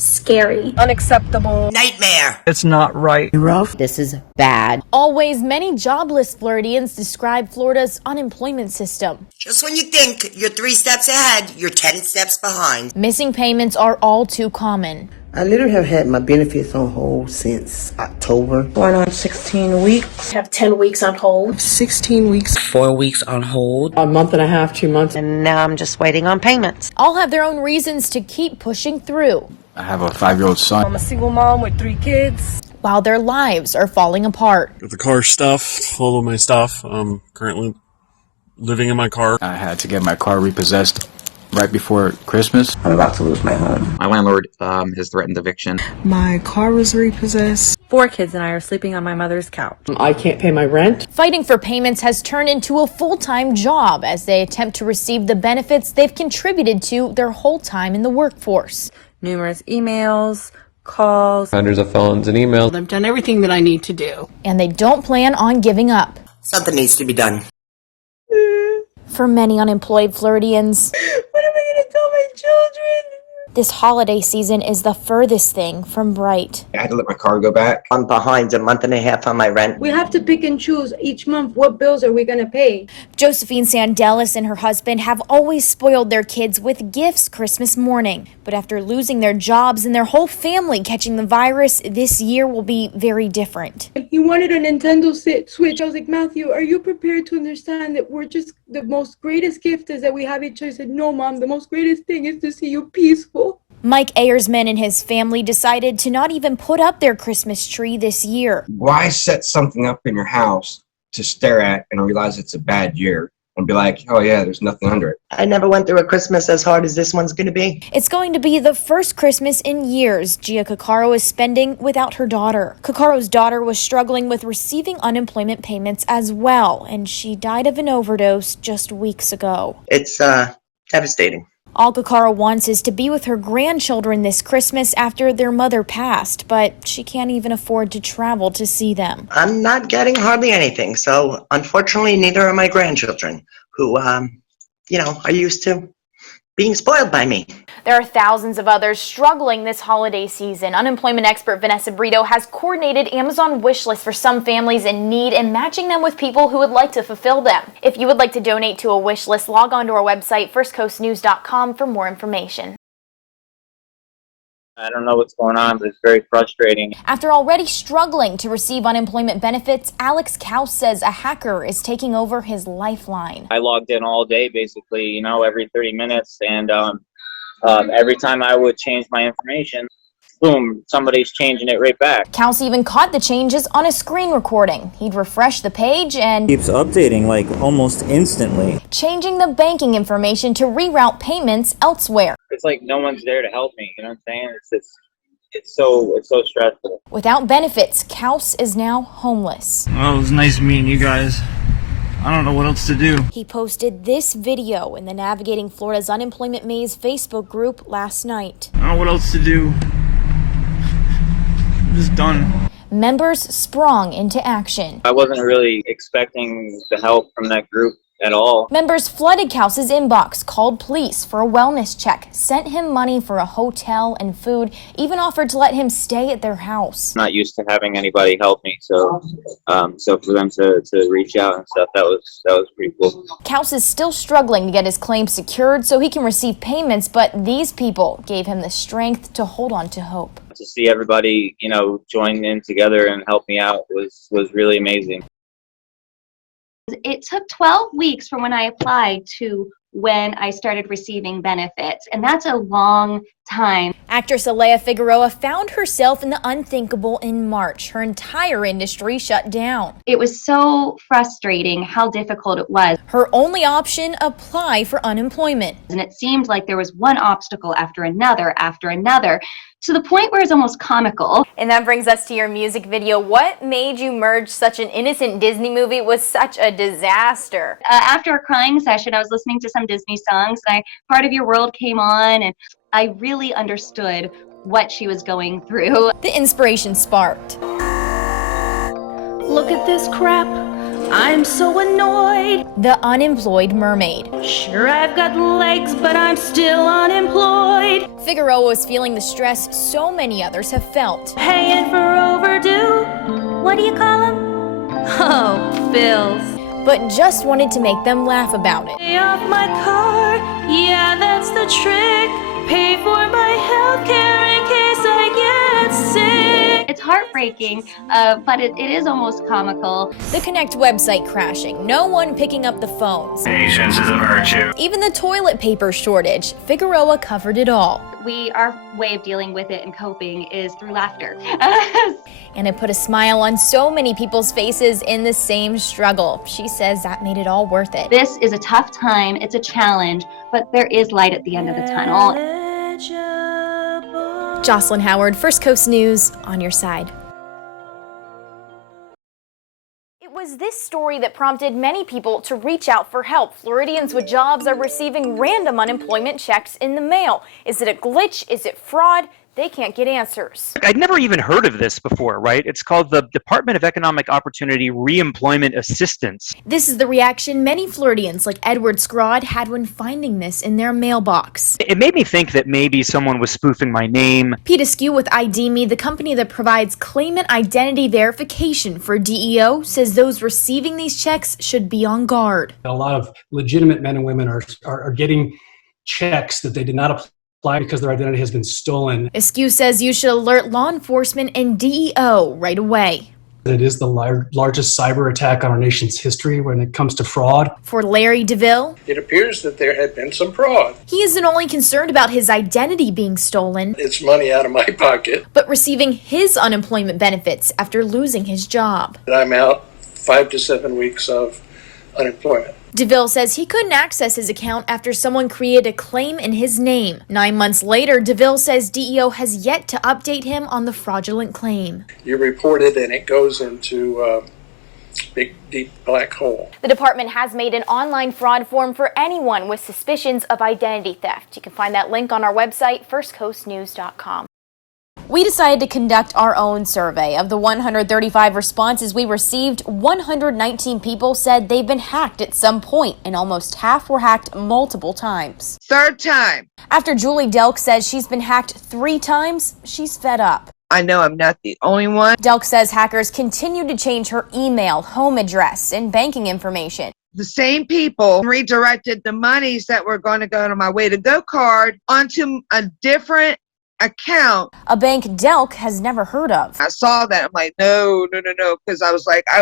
Scary. Unacceptable. Nightmare. It's not right. Rough. This is bad. Always, many jobless Floridians describe Florida's unemployment system. Just when you think you're 3 steps ahead, you're 10 steps behind. Missing payments are all too common. I literally have had my benefits on hold since October. Going on 16 weeks. Have 10 weeks on hold. 16 weeks. 4 weeks on hold. A month and a half, 2 months. And now I'm just waiting on payments. All have their own reasons to keep pushing through, I have a 5-year-old son. I'm a single mom with 3 kids. while their lives are falling apart. Got the car stuffed, all of my stuff. I'm currently living in my car. I had to get my car repossessed right before Christmas. I'm about to lose my home. My landlord has threatened eviction. My car was repossessed. 4 kids and I are sleeping on my mother's couch. I can't pay my rent. Fighting for payments has turned into a full-time job as they attempt to receive the benefits they've contributed to their whole time in the workforce. Numerous emails, calls. Hundreds of phones and emails. I've done everything that I need to do. And they don't plan on giving up. Something needs to be done. For many unemployed Floridians, What am I going to tell my children? this holiday season is the furthest thing from bright. I had to let my car go back. I'm behind a month and a half on my rent. We have to pick and choose each month what bills are we going to pay. Josephine Sandelis and her husband have always spoiled their kids with gifts Christmas morning. But after losing their jobs and their whole family catching the virus, this year will be very different. He wanted a Nintendo Switch. I was like, Matthew, are you prepared to understand that we're just the most greatest gift is that we have each other? I said, no, Mom, the most greatest thing is to see you peaceful. Mike Ayersman and his family decided to not even put up their Christmas tree this year. Why set something up in your house to stare at and realize it's a bad year and be like, oh yeah, there's nothing under it? I never went through a Christmas as hard as this one's going to be. It's going to be the first Christmas in years Gia Caccaro is spending without her daughter. Caccaro's daughter was struggling with receiving unemployment payments as well, and she died of an overdose just weeks ago. It's devastating. All Caccaro wants is to be with her grandchildren this Christmas after their mother passed, but she can't even afford to travel to see them. I'm not getting hardly anything, so unfortunately neither are my grandchildren, who, are used to being spoiled by me. There are thousands of others struggling this holiday season. Unemployment expert Vanessa Brito has coordinated Amazon wish lists for some families in need and matching them with people who would like to fulfill them. If you would like to donate to a wish list, log on to our website, firstcoastnews.com, for more information. I don't know what's going on, but it's very frustrating. After already struggling to receive unemployment benefits, Alex Kaus says a hacker is taking over his lifeline. I logged in all day, basically, every 30 minutes, and every time I would change my information, boom, somebody's changing it right back. Kaus even caught the changes on a screen recording. He'd refresh the page and keeps updating almost instantly, changing the banking information to reroute payments elsewhere. It's like no one's there to help me, you know what I'm saying? It's so stressful. Without benefits, Kaus is now homeless. Well, it was nice meeting you guys. I don't know what else to do. He posted this video in the Navigating Florida's Unemployment Maze Facebook group last night. I don't know what else to do. I'm just done. Members sprung into action. I wasn't really expecting the help from that group at all. Members flooded Kaus's inbox, called police for a wellness check, sent him money for a hotel and food, even offered to let him stay at their house. I'm not used to having anybody help me, so for them to reach out and stuff, that was pretty cool. Kaus is still struggling to get his claim secured so he can receive payments, but these people gave him the strength to hold on to hope. To see everybody, join in together and help me out was really amazing. It took 12 weeks from when I applied to when I started receiving benefits, and that's a long time. Actress Alea Figueroa found herself in the unthinkable in March. Her entire industry shut down. It was so frustrating how difficult it was. Her only option, apply for unemployment. And it seemed like there was one obstacle after another, to the point where it's almost comical. And that brings us to your music video. What made you merge such an innocent Disney movie with such a disaster? After a crying session, I was listening to some Disney songs, and Part of Your World came on, and I really understood what she was going through. The inspiration sparked. Look at this crap. I'm so annoyed. The unemployed mermaid. Sure, I've got legs, but I'm still unemployed. Figueroa is feeling the stress so many others have felt. Paying for overdue. What do you call them? Oh, bills. But just wanted to make them laugh about it. Pay off my car, yeah, that's the trick. Pay for my health care in case I get sick. It's heartbreaking, but it is almost comical. The Connect website crashing, no one picking up the phones. Patience is a virtue. Even the toilet paper shortage, Figueroa covered it all. Our way of dealing with it and coping is through laughter. And it put a smile on so many people's faces in the same struggle. She says that made it all worth it. This is a tough time, it's a challenge, but there is light at the end of the tunnel. Josslyn Howard, First Coast News, on your side. It was this story that prompted many people to reach out for help. Floridians with jobs are receiving random unemployment checks in the mail. Is it a glitch? Is it fraud? They can't get answers. I'd never even heard of this before, right? It's called the Department of Economic Opportunity Reemployment Assistance. This is the reaction many Floridians like Edward Scrod had when finding this in their mailbox. It made me think that maybe someone was spoofing my name. Pete Askew with ID.me, the company that provides claimant identity verification for DEO, says those receiving these checks should be on guard. A lot of legitimate men and women are getting checks that they did not apply because their identity has been stolen. Askew says you should alert law enforcement and DEO right away. It is the largest cyber attack on our nation's history when it comes to fraud. For Larry DeVille, it appears that there had been some fraud. He isn't only concerned about his identity being stolen, it's money out of my pocket, but receiving his unemployment benefits after losing his job. I'm out 5 to 7 weeks of unemployment. DeVille says he couldn't access his account after someone created a claim in his name. 9 months later, DeVille says DEO has yet to update him on the fraudulent claim. You report it and it goes into a big, deep black hole. The department has made an online fraud form for anyone with suspicions of identity theft. You can find that link on our website, firstcoastnews.com. We decided to conduct our own survey. Of the 135 responses we received, 119 people said they've been hacked at some point, and almost half were hacked multiple times. Third time. After Julie Delk says she's been hacked 3 times, she's fed up. I know I'm not the only one. Delk says hackers continue to change her email, home address, and banking information. The same people redirected the monies that were going to go to my Way to Go card onto a different account. A bank Delk has never heard of. I saw that. I'm like, no, because I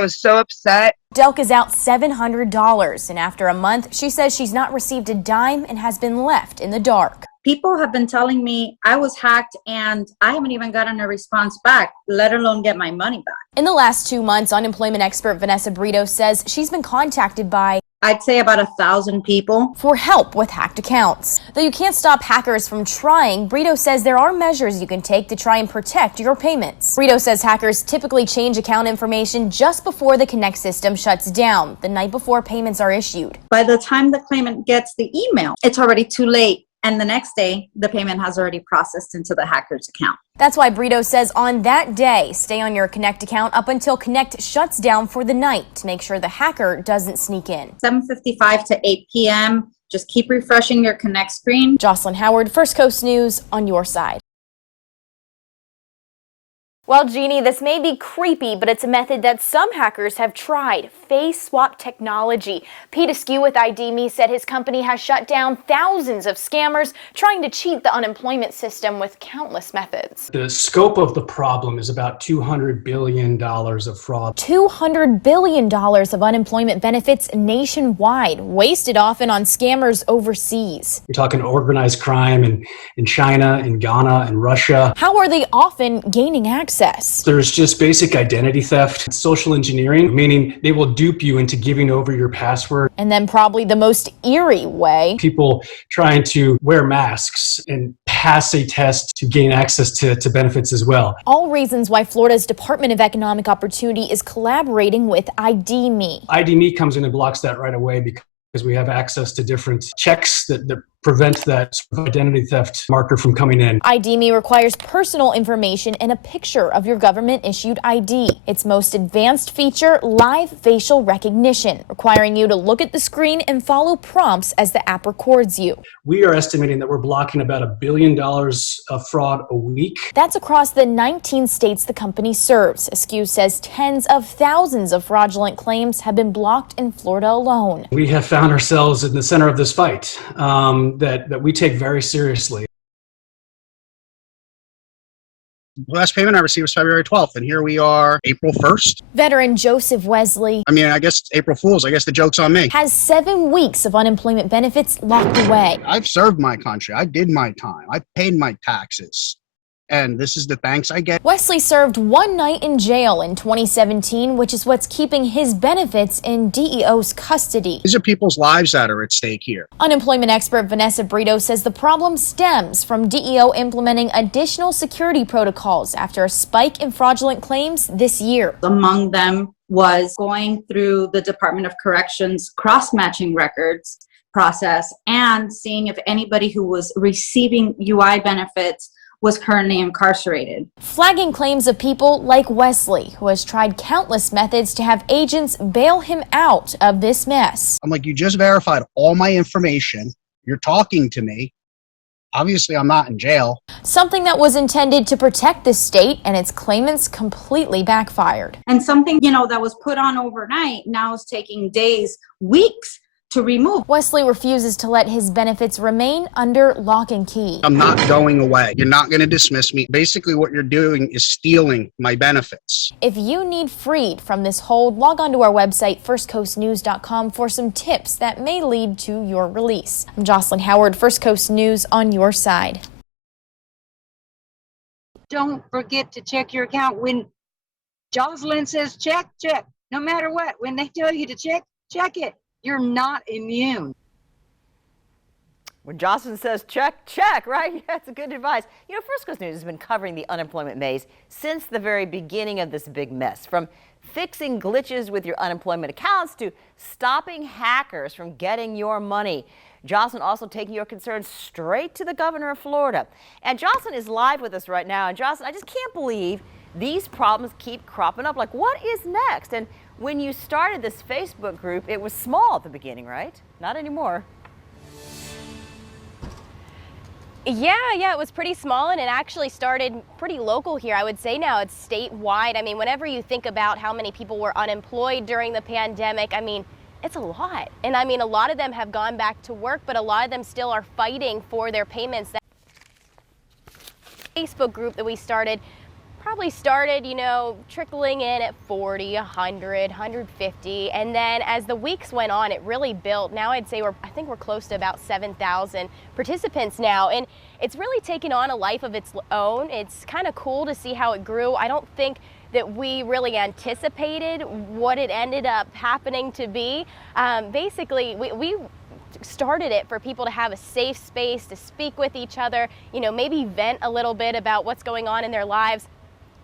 was so upset. Delk is out $700, and after a month, she says she's not received a dime and has been left in the dark. People have been telling me I was hacked and I haven't even gotten a response back, let alone get my money back. In the last 2 months, unemployment expert Vanessa Brito says she's been contacted by, I'd say, about 1,000 people for help with hacked accounts. Though you can't stop hackers from trying, Brito says there are measures you can take to try and protect your payments. Brito says hackers typically change account information just before the Connect system shuts down, the night before payments are issued. By the time the claimant gets the email, it's already too late. And the next day, the payment has already processed into the hacker's account. That's why Brito says on that day, stay on your Connect account up until Connect shuts down for the night to make sure the hacker doesn't sneak in. 7:55 to 8 p.m. Just keep refreshing your Connect screen. Josslyn Howard, First Coast News, on your side. Well, Jeannie, this may be creepy, but it's a method that some hackers have tried. Face swap technology. Pete Askew with ID.me said his company has shut down thousands of scammers trying to cheat the unemployment system with countless methods. The scope of the problem is about $200 billion of fraud. $200 billion of unemployment benefits nationwide, wasted often on scammers overseas. You're talking organized crime in China, in Ghana, in Russia. How are they often gaining access? There's just basic identity theft, social engineering, meaning they will dupe you into giving over your password. And then probably the most eerie way, people trying to wear masks and pass a test to gain access to benefits as well. All reasons why Florida's Department of Economic Opportunity is collaborating with ID.me. ID.me comes in and blocks that right away because we have access to different checks that prevent that sort of identity theft marker from coming in. ID.me requires personal information and a picture of your government-issued ID. Its most advanced feature, live facial recognition, requiring you to look at the screen and follow prompts as the app records you. We are estimating that we're blocking about $1 billion of fraud a week. That's across the 19 states the company serves. Askew says tens of thousands of fraudulent claims have been blocked in Florida alone. We have found ourselves in the center of this fight that we take very seriously. The last payment I received was February 12th, and here we are, April 1st. Veteran Joseph Wesley, I mean, I guess April Fool's. I guess the joke's on me. has 7 weeks of unemployment benefits locked away. I've served my country. I did my time. I paid my taxes. And this is the thanks I get. Wesley served 1 night in jail in 2017, which is what's keeping his benefits in DEO's custody. These are people's lives that are at stake here. Unemployment expert Vanessa Brito says the problem stems from DEO implementing additional security protocols after a spike in fraudulent claims this year. Among them was going through the Department of Corrections cross-matching records process and seeing if anybody who was receiving UI benefits was currently incarcerated. Flagging claims of people like Wesley, who has tried countless methods to have agents bail him out of this mess. I'm like, you just verified all my information. You're talking to me. Obviously, I'm not in jail. Something that was intended to protect the state and its claimants completely backfired. And something, that was put on overnight now is taking days, weeks to remove. Wesley refuses to let his benefits remain under lock and key. I'm not going away. You're not going to dismiss me. Basically, what you're doing is stealing my benefits. If you need freed from this hold, log on to our website, firstcoastnews.com, for some tips that may lead to your release. I'm Josslyn Howard, First Coast News, on your side. Don't forget to check your account. When Josslyn says check, check. No matter what, when they tell you to check, check it. You're not immune. When Josslyn says check, check, right? That's a good advice. First Coast News has been covering the unemployment maze since the very beginning of this big mess. From fixing glitches with your unemployment accounts to stopping hackers from getting your money. Josslyn also taking your concerns straight to the governor of Florida. And Josslyn is live with us right now. And Josslyn, I just can't believe these problems keep cropping up. Like, what is next? And when you started this Facebook group, it was small at the beginning, right? Not anymore. Yeah, it was pretty small, and it actually started pretty local here. I would say now it's statewide. I mean, whenever you think about how many people were unemployed during the pandemic, I mean, it's a lot. And I mean, a lot of them have gone back to work, but a lot of them still are fighting for their payments. That Facebook group that we started probably started, trickling in at 40, 100, 150. And then as the weeks went on, it really built. Now I'd say I think we're close to about 7,000 participants now. And it's really taken on a life of its own. It's kind of cool to see how it grew. I don't think that we really anticipated what it ended up happening to be. Basically, we started it for people to have a safe space to speak with each other, maybe vent a little bit about what's going on in their lives.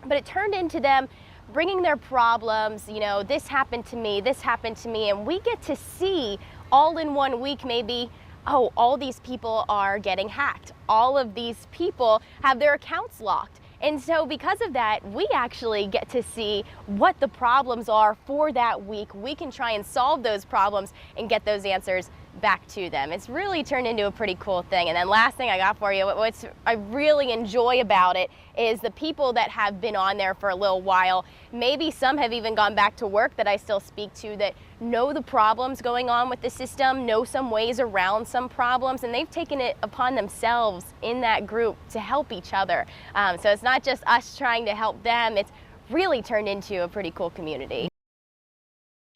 But it turned into them bringing their problems, this happened to me, and we get to see all in 1 week maybe, oh, all these people are getting hacked. All of these people have their accounts locked. And so because of that, we actually get to see what the problems are for that week. We can try and solve those problems and get those answers back to them. It's really turned into a pretty cool thing. And then last thing I got for you, what I really enjoy about it is the people that have been on there for a little while. Maybe some have even gone back to work that I still speak to that know the problems going on with the system, know some ways around some problems, and they've taken it upon themselves in that group to help each other. So it's not just us trying to help them, it's really turned into a pretty cool community.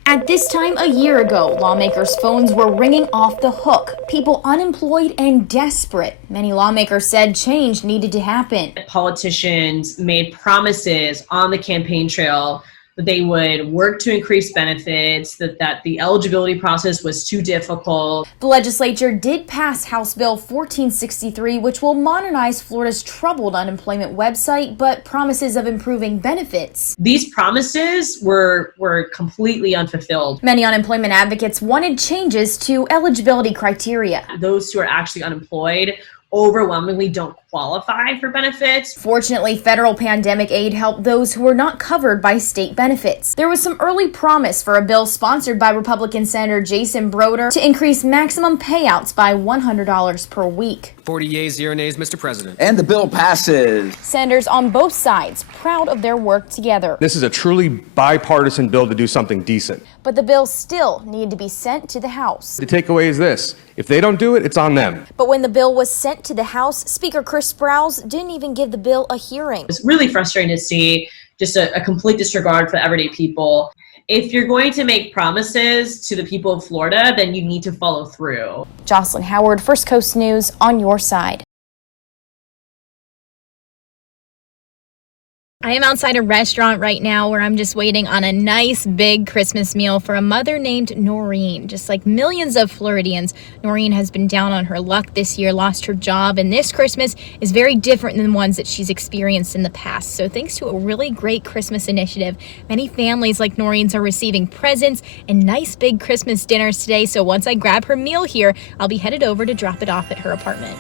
At this time a year ago, lawmakers' phones were ringing off the hook. People unemployed and desperate. Many lawmakers said change needed to happen. Politicians made promises on the campaign trail that they would work to increase benefits, that the eligibility process was too difficult. The legislature did pass House Bill 1463, which will modernize Florida's troubled unemployment website, but promises of improving benefits. These promises were completely unfulfilled. Many unemployment advocates wanted changes to eligibility criteria. Those who are actually unemployed overwhelmingly don't qualify for benefits. Fortunately, federal pandemic aid helped those who were not covered by state benefits. There was some early promise for a bill sponsored by Republican Senator Jason Broder to increase maximum payouts by $100 per week. 40 yeas, 0 nays, Mr. President. And the bill passes. Senators on both sides proud of their work together. This is a truly bipartisan bill to do something decent. But the bill still needed to be sent to the House. The takeaway is this: if they don't do it, it's on them. But when the bill was sent to the House, Speaker Chris Sprowls didn't even give the bill a hearing. It's really frustrating to see just a complete disregard for everyday people. If you're going to make promises to the people of Florida, then you need to follow through. Josslyn Howard, First Coast News, on your side. I am outside a restaurant right now where I'm just waiting on a nice big Christmas meal for a mother named Noreen. Just like millions of Floridians, Noreen has been down on her luck this year, lost her job, and this Christmas is very different than ones that she's experienced in the past. So thanks to a really great Christmas initiative, many families like Noreen's are receiving presents and nice big Christmas dinners today. So once I grab her meal here, I'll be headed over to drop it off at her apartment.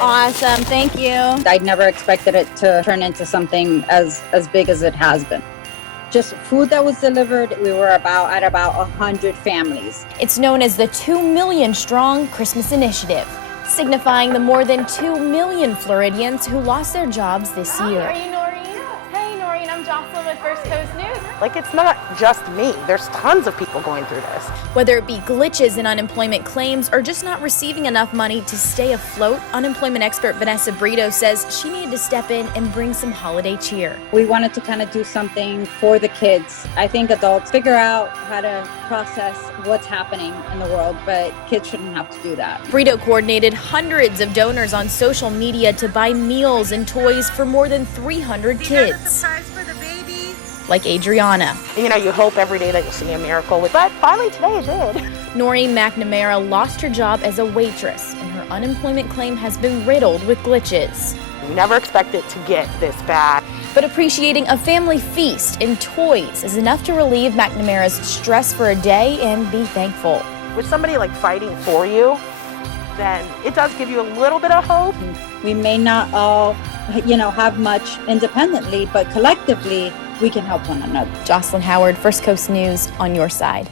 Awesome, thank you. I'd never expected it to turn into something as big as it has been. Just food that was delivered, we were at about 100 families. It's known as the 2 Million Strong Christmas Initiative, signifying the more than 2 million Floridians who lost their jobs this year. Are you Noreen? Hey, Noreen, I'm Josslyn with First Coast News. Like, it's not just me. There's tons of people going through this. Whether it be glitches in unemployment claims or just not receiving enough money to stay afloat, unemployment expert Vanessa Brito says she needed to step in and bring some holiday cheer. We wanted to kind of do something for the kids. I think adults figure out how to process what's happening in the world, but kids shouldn't have to do that. Brito coordinated hundreds of donors on social media to buy meals and toys for more than 300 kids. Like Adriana. You know, you hope every day that you'll see a miracle, but finally today it did. Noreen McNamara lost her job as a waitress, and her unemployment claim has been riddled with glitches. You never expect it to get this bad. But appreciating a family feast and toys is enough to relieve McNamara's stress for a day and be thankful. With somebody like fighting for you, then it does give you a little bit of hope. We may not all, have much independently, but collectively, we can help one another. Josslyn Howard, First Coast News, on your side.